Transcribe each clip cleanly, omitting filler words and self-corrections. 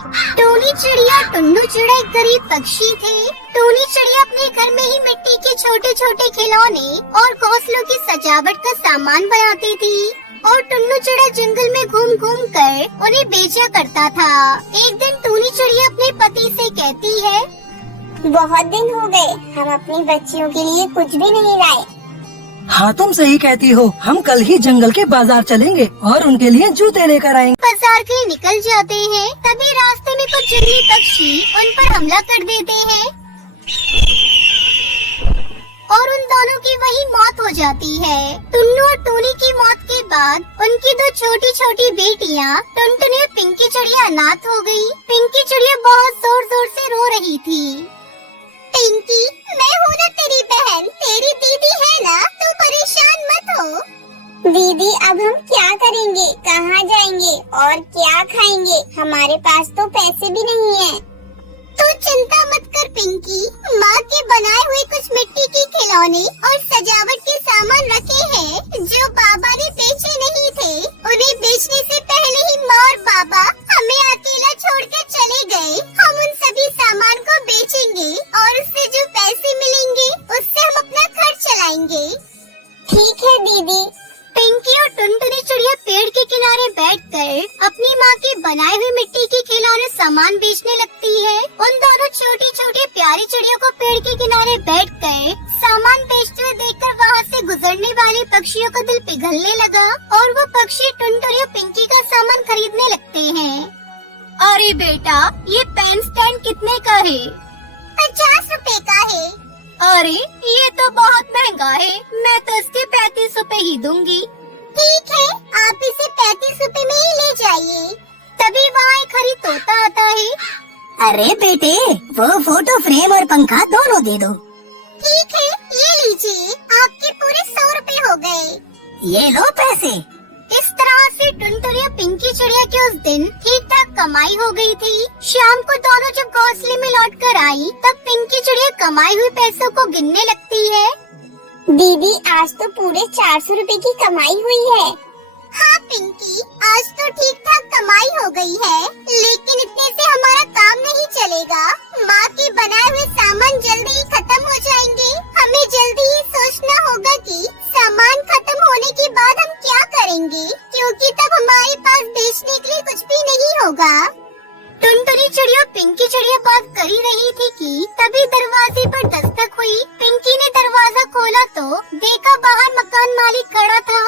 Tony चिड़िया टुन्नू चिड़िया एक गरीब पक्षी थे। टोनी चिड़िया अपने घर में ही मिट्टी के छोटे छोटे खिलौने और घोंसलों की सजावट का सामान बनाती थी और टुन्नू चिड़िया जंगल में घूम घूम कर उन्हें बेचा करता था। एक दिन टोनी चिड़िया अपने पति से कहती है, बहुत दिन हो गए, हम अपनी बच्चियों के लिए कुछ भी नहीं लाए। हाँ तुम सही कहती हो, हम कल ही जंगल के बाजार चलेंगे और उनके लिए जूते लेकर आएंगे। बाजार के लिए निकल जाते हैं, तभी रास्ते में कुछ जंगली पक्षी उन पर हमला कर देते हैं और उन दोनों की वही मौत हो जाती है। टुन्नू और टोनी की मौत के बाद उनकी दो छोटी छोटी बेटियां टुनटुनी और पिंकी चिड़िया अनाथ हो गई। पिंकी चिड़िया बहुत जोर जोर से रो रही थी। पिंकी, मैं हूँ ना तेरी बहन, तेरी दीदी है ना, तू परेशान मत हो। दीदी, अब हम क्या करेंगे, कहाँ जाएंगे और क्या खाएंगे? हमारे पास तो पैसे भी नहीं है। तू चिंता मत कर पिंकी, माँ के बनाए हुए कुछ मिट्टी के खिलौने और सजावट के सामान रखे हैं जो बाबा ने बेचे नहीं थे। उन्हें बेचने से पहले ही माँ और बाबा हमें अकेला छोड़कर चले गए। हम उन सभी सामान को बेचेंगे और उससे जो पैसे मिलेंगे उससे हम अपना घर चलाएंगे। ठीक है दीदी। पिंकी और टुनटुनी चिड़िया पेड़ के किनारे बैठकर अपनी माँ के बनाए हुए मिट्टी के खिलौने सामान बेचने लगती है। उन दोनों छोटी छोटी प्यारी चिड़ियों को पेड़ के किनारे बैठकर सामान बेचते हुए देखकर वहाँ से गुजरने वाले पक्षियों का दिल पिघलने लगा और वो पक्षी टुनटुनी और पिंकी का सामान खरीदने लगते हैं। अरे बेटा, ये पेन स्टैंड कितने का है? 50 रुपए का है। अरे ये तो बहुत महंगा है, मैं तो इसके 35 रुपए ही दूंगी। ठीक है, आप इसे 35 रुपए में ही ले जाइए। तभी वहाँ एक हरी तोता आता है। अरे बेटे, वो फोटो फ्रेम और पंखा दोनों दे दो। ठीक है, ये लीजिए, आपके पूरे 100 रुपए हो गए। ये लो पैसे। इस तरह से टुनटुनी और पिंकी चिड़िया के उस दिन ठीक ठाक कमाई हो गई थी। शाम को दोनों जब घोंसले में लौट कर आई, तब पिंकी चिड़िया कमाई हुए पैसों को गिनने लगती है। दीदी, आज तो पूरे 400 रुपए की कमाई हुई है। हाँ पिंकी, आज तो ठीक ठाक कमाई हो गई है, लेकिन इतने से हमारा काम नहीं चलेगा। माँ के बनाए हुए सामान जल्दी ही खत्म हो जाएंगे। हमें जल्दी ही सोचना होगा कि सामान खत्म होने के बाद हम क्या करेंगे, क्योंकि तब हमारे पास बेचने के लिए कुछ भी नहीं होगा। टुनटुनी चिड़िया पिंकी चिड़िया बात कर ही रही थी कि तभी दरवाजे पर दस्तक हुई। पिंकी ने दरवाजा खोला तो देखा बाहर मकान मालिक खड़ा था।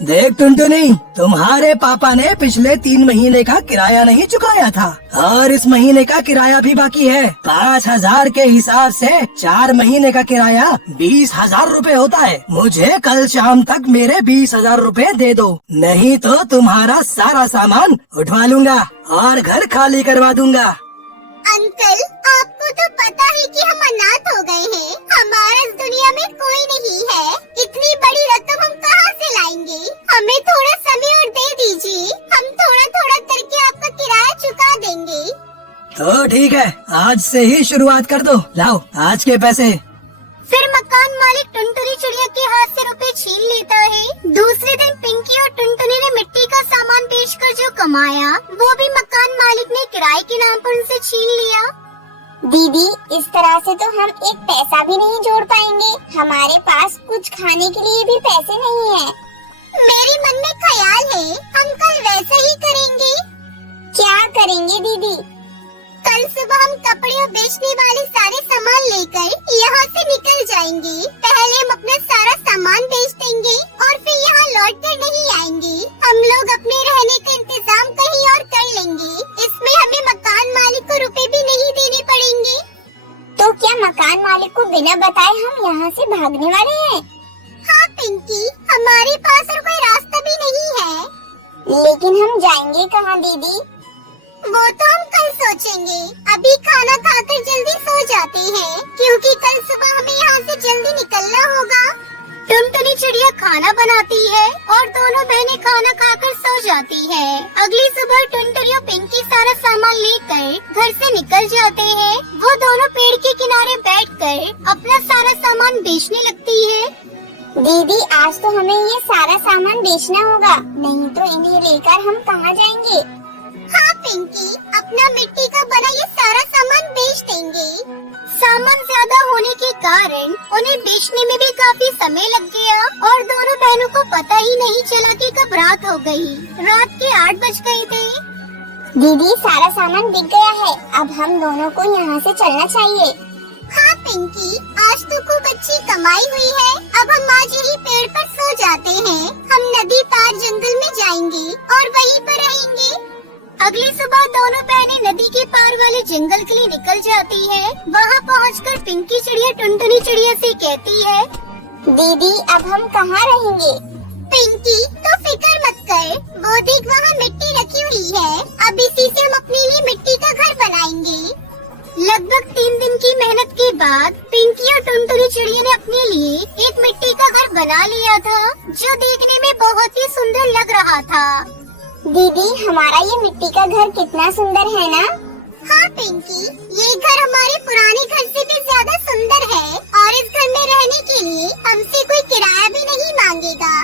देख टुनटुनी, तुम्हारे पापा ने पिछले 3 महीने का किराया नहीं चुकाया था और इस महीने का किराया भी बाकी है। 5,000 के हिसाब से 4 महीने का किराया 20,000 रुपए होता है। मुझे कल शाम तक मेरे 20,000 रुपए दे दो, नहीं तो तुम्हारा सारा सामान उठवा लूंगा और घर खाली करवा दूंगा। अंकल, आपको तो पता है कि हम अनाथ हो गए हैं। हमारा इस दुनिया में कोई नहीं है। इतनी बड़ी रकम हम कहाँ से लाएंगे? हमें थोड़ा समय और दे दीजिए, हम थोड़ा थोड़ा करके आपका किराया चुका देंगे। तो ठीक है, आज से ही शुरुआत कर दो। लाओ आज के पैसे। फिर मकान मालिक टुनटुनी चिड़िया के हाथ से रुपए छीन लेता है। दूसरे दिन पिंकी और टुनटुनी ने मिट्टी का सामान बेचकर जो कमाया, वो भी मकान मालिक ने किराए के नाम पर उनसे छीन लिया। दीदी, इस तरह से तो हम एक पैसा भी नहीं जोड़ पाएंगे। हमारे पास कुछ खाने के लिए भी पैसे नहीं है। मेरे मन में ख्याल है, हम कल वैसा ही करेंगे। क्या करेंगे दीदी? कल सुबह हम कपड़े बेचने वाले सारे सामान लेकर यहाँ से निकल जाएंगे। पहले हम अपना सारा सामान बेच देंगे और फिर यहाँ लौट कर नहीं आएंगे। हम लोग अपने रहने का इंतजाम कहीं और कर लेंगे। इसमें हमें मकान मालिक को रुपए भी नहीं देने पड़ेंगे। तो क्या मकान मालिक को बिना बताए हम यहाँ से भागने वाले हैं? हाँ पिंकी, हमारे पास और कोई रास्ता भी नहीं है। लेकिन हम जाएंगे कहाँ दीदी? वो तो हम कल सोचेंगे। अभी खाना खाकर जल्दी सो जाते हैं, क्योंकि कल सुबह हमें यहाँ से जल्दी निकलना होगा। टुनटुनी चिड़िया खाना बनाती है और दोनों बहनें खाना खाकर सो जाती है। अगली सुबह टुनटुनी और पिंकी सारा सामान लेकर घर से निकल जाते हैं। वो दोनों पेड़ के किनारे बैठकर अपना सारा सामान बेचने लगती है। दीदी, आज तो हमें ये सारा सामान बेचना होगा, नहीं तो इन्हें लेकर हम कहाँ जाएंगे? हाँ पिंकी, अपना मिट्टी का बना ये सारा सामान बेच देंगे। सामान ज्यादा होने के कारण उन्हें बेचने में भी काफी समय लग गया और दोनों बहनों को पता ही नहीं चला कि कब रात हो गई। रात के 8 बज गए थे। दीदी सारा सामान बिक गया है, अब हम दोनों को यहाँ से चलना चाहिए। हाँ पिंकी, आज तो खूब अच्छी कमाई हुई है। अब हम आज यही पेड़ पर सो जाते हैं। हम नदी पार जंगल में जाएंगे और वहीं पर रहेंगे। अगली सुबह दोनों बहनें नदी के पार वाले जंगल के लिए निकल जाती है। वहाँ पहुँचकर पिंकी चिड़िया टुनटुनी चिड़िया से कहती है, दीदी अब हम कहाँ रहेंगे? पिंकी तो फिक्र मत कर, वो देख वहाँ मिट्टी रखी हुई है। अब इसी से हम अपने लिए मिट्टी का घर बनाएंगे। लगभग 3 दिन की मेहनत के बाद पिंकी और टुनटुनी चिड़िया ने अपने लिए एक मिट्टी का घर बना लिया था, जो देखने में बहुत ही सुंदर लग रहा था। दीदी हमारा ये मिट्टी का घर कितना सुंदर है ना? हाँ पिंकी, ये घर हमारे पुराने घर से भी ज्यादा सुंदर है और इस घर में रहने के लिए हमसे कोई किराया भी नहीं मांगेगा।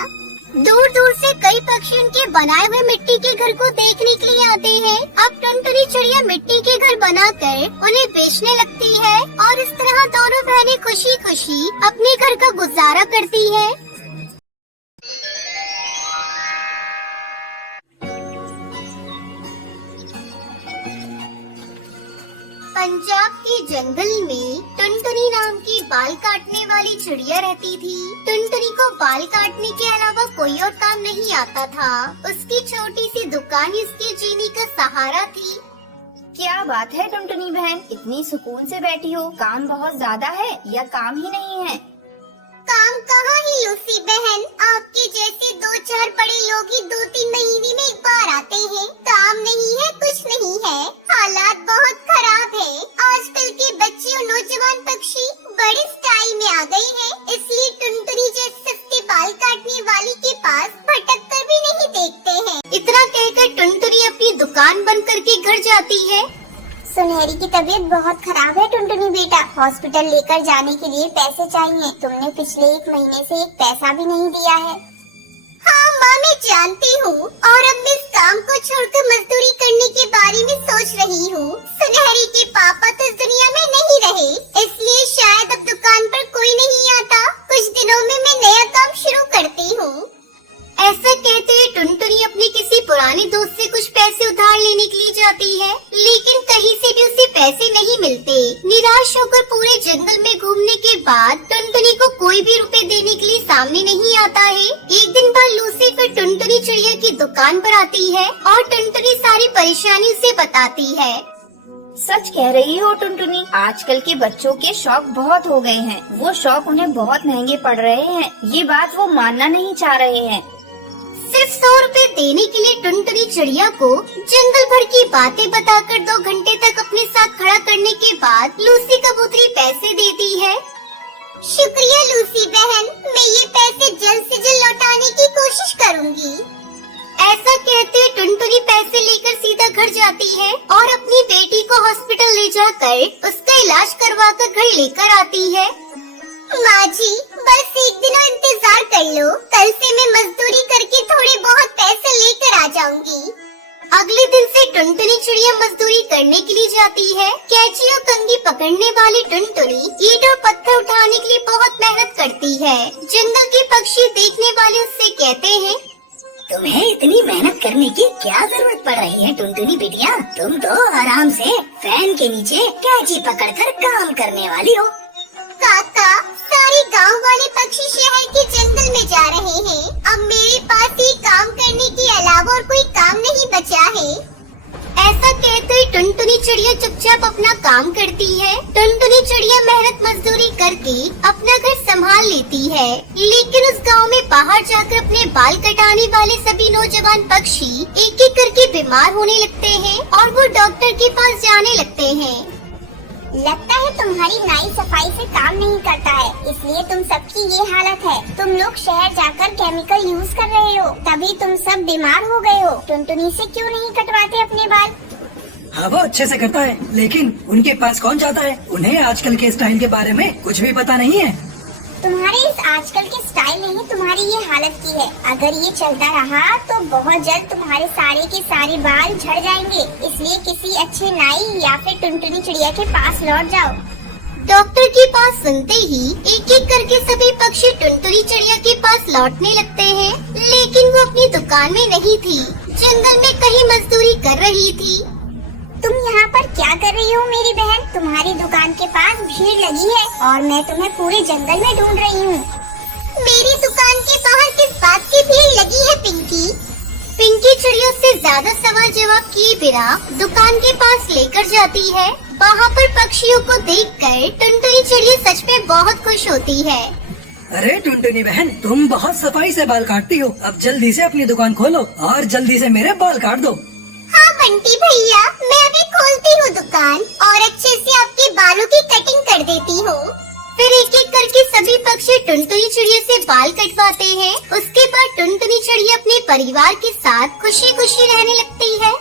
दूर दूर से कई पक्षी उनके बनाए हुए मिट्टी के घर को देखने के लिए आते हैं। अब टुनटुनी चिड़िया मिट्टी के घर बनाकर उन्हें बेचने लगती है और इस तरह दोनों बहनें खुशी खुशी अपने घर का गुजारा करती है। पंजाब के जंगल में टुनटुनी नाम की बाल काटने वाली चिड़िया रहती थी। टुनटुनी को बाल काटने के अलावा कोई और काम नहीं आता था। उसकी छोटी सी दुकान उसके जीने का सहारा थी। क्या बात है टुनटुनी बहन, इतनी सुकून से बैठी हो? काम बहुत ज्यादा है या काम ही नहीं है? काम कहाँ है लूसी बहन, आपके जैसे 2-4 बड़े लोग ही 2-3 महीने में एक बार आते हैं। काम नहीं है, कुछ नहीं है, हालात बहुत खराब है। आजकल के बच्चे और नौजवान पक्षी बड़े स्टाइल में आ गए हैं, इसलिए टुनटुनी जैसे सस्ते बाल काटने वाली के पास भटक कर भी नहीं देखते हैं। इतना कहकर टुनटुनी अपनी दुकान बंद करके घर जाती है। सुनहरी की तबीयत बहुत खराब है टुनटुनी बेटा, हॉस्पिटल लेकर जाने के लिए पैसे चाहिए। तुमने पिछले 1 महीने से एक पैसा भी नहीं दिया है। हाँ माँ, मैं जानती हूँ और अब मैं इस काम को छोड़कर मजदूरी करने के बारे में सोच रही हूँ। सुनहरी के पापा तो इस दुनिया में नहीं रहे, इसलिए शायद अब दुकान पर कोई नहीं आता। कुछ दिनों में मैं नया काम शुरू करती हूँ। ऐसा कहते हुए टुनटुनी अपने किसी पुराने दोस्त से कुछ पैसे उधार लेने के लिए जाती है, लेकिन कहीं से भी उसे पैसे नहीं मिलते। निराश होकर पूरे जंगल में घूमने के बाद टुनटुनी को कोई भी रुपए देने के लिए सामने नहीं आता है। एक दिन बाद लूसी फिर टुनटुनी चिड़िया की दुकान पर आती है और टुनटुनी सारी परेशानी उसे बताती है। सच कह रही हो टुनटुनी, आजकल के बच्चों के शौक बहुत हो गए हैं। वो शौक उन्हें बहुत महंगे पड़ रहे हैं, ये बात वो मानना नहीं चाह रहे हैं। सिर्फ 100 रुपए देने के लिए टुनटुनी चिड़िया को जंगल भर की बातें बताकर 2 घंटे तक अपने साथ खड़ा करने के बाद लूसी कबूतरी पैसे देती है। शुक्रिया लूसी बहन, मैं ये पैसे जल्द से जल्द लौटाने की कोशिश करूँगी। ऐसा कहते हुए टुनटुनी पैसे लेकर सीधा घर जाती है और अपनी बेटी को हॉस्पिटल ले जाकर उसका इलाज करवा कर घर लेकर आती है। माँ जी, बस एक दिन और इंतजार कर लो, कल से मैं मजदूरी करके थोड़े बहुत पैसे लेकर आ जाऊंगी। अगले दिन से टुनटुनी चिड़िया मजदूरी करने के लिए जाती है। कैंची और कंघी पकड़ने वाली टुनटुनी ईंट और पत्थर उठाने के लिए बहुत मेहनत करती है। जंगल के पक्षी देखने वाले उससे कहते हैं, तुम्हें इतनी मेहनत करने की क्या जरूरत पड़ रही है टुनटुनी बिटिया? तुम तो आराम से फैन के नीचे कैंची पकड़कर काम करने वाली हो। काका, सारे गांव वाले पक्षी शहर के जंगल में जा रहे हैं। अब मेरे पास ये काम करने के अलावा और कोई काम नहीं बचा है। ऐसा कहते हुए टुनटुनी चिड़िया चुपचाप अपना काम करती है। टुनटुनी चिड़िया मेहनत मजदूरी करके अपना घर संभाल लेती है, लेकिन उस गांव में बाहर जाकर अपने बाल कटाने वाले सभी नौजवान पक्षी एक एक करके बीमार होने लगते हैं और वो डॉक्टर के पास जाने लगते हैं। लगता है तुम्हारी नाई सफाई से काम नहीं करता है, इसलिए तुम सबकी ये हालत है। तुम लोग शहर जाकर केमिकल यूज कर रहे हो, तभी तुम सब बीमार हो गए हो। टुनटुनी से क्यों नहीं कटवाते अपने बाल? हाँ वो अच्छे से करता है, लेकिन उनके पास कौन जाता है? उन्हें आजकल के स्टाइल के बारे में कुछ भी पता नहीं है। तुम्हारे इस आजकल के स्टाइल ने ही तुम्हारी ये हालत की है। अगर ये चलता रहा तो बहुत जल्द तुम्हारे सारे के सारे बाल झड़ जाएंगे। इसलिए किसी अच्छे नाई या फिर टुनटुनी चिड़िया के पास लौट जाओ। डॉक्टर के पास सुनते ही एक एक करके सभी पक्षी टुनटुनी चिड़िया के पास लौटने लगते हैं, लेकिन वो अपनी दुकान में नहीं थी, जंगल में कहीं मजदूरी कर रही थी। तुम यहाँ पर क्या कर रही हो मेरी बहन? तुम्हारी दुकान के पास भीड़ लगी है और मैं तुम्हें पूरे जंगल में ढूंढ रही हूँ। मेरी दुकान के बाहर किस बात की भीड़ लगी है पिंकी? पिंकी चिड़िया से ज्यादा सवाल जवाब किए बिना दुकान के पास लेकर जाती है। वहाँ पर पक्षियों को देखकर टुनटुनी चिड़िया सच में बहुत खुश होती है। अरे टुनटुनी बहन, तुम बहुत सफाई से बाल काटती हो। अब जल्दी से अपनी दुकान खोलो और जल्दी से मेरे बाल काट दो। हाँ बंटी भैया, मैं अभी खोलती हूँ दुकान और अच्छे से आपके बालों की कटिंग कर देती हूँ। फिर एक एक करके सभी पक्षी टुनटुनी चिड़िया से बाल कटवाते हैं। उसके बाद टुनटुनी चिड़िया अपने परिवार के साथ खुशी खुशी रहने लगती है।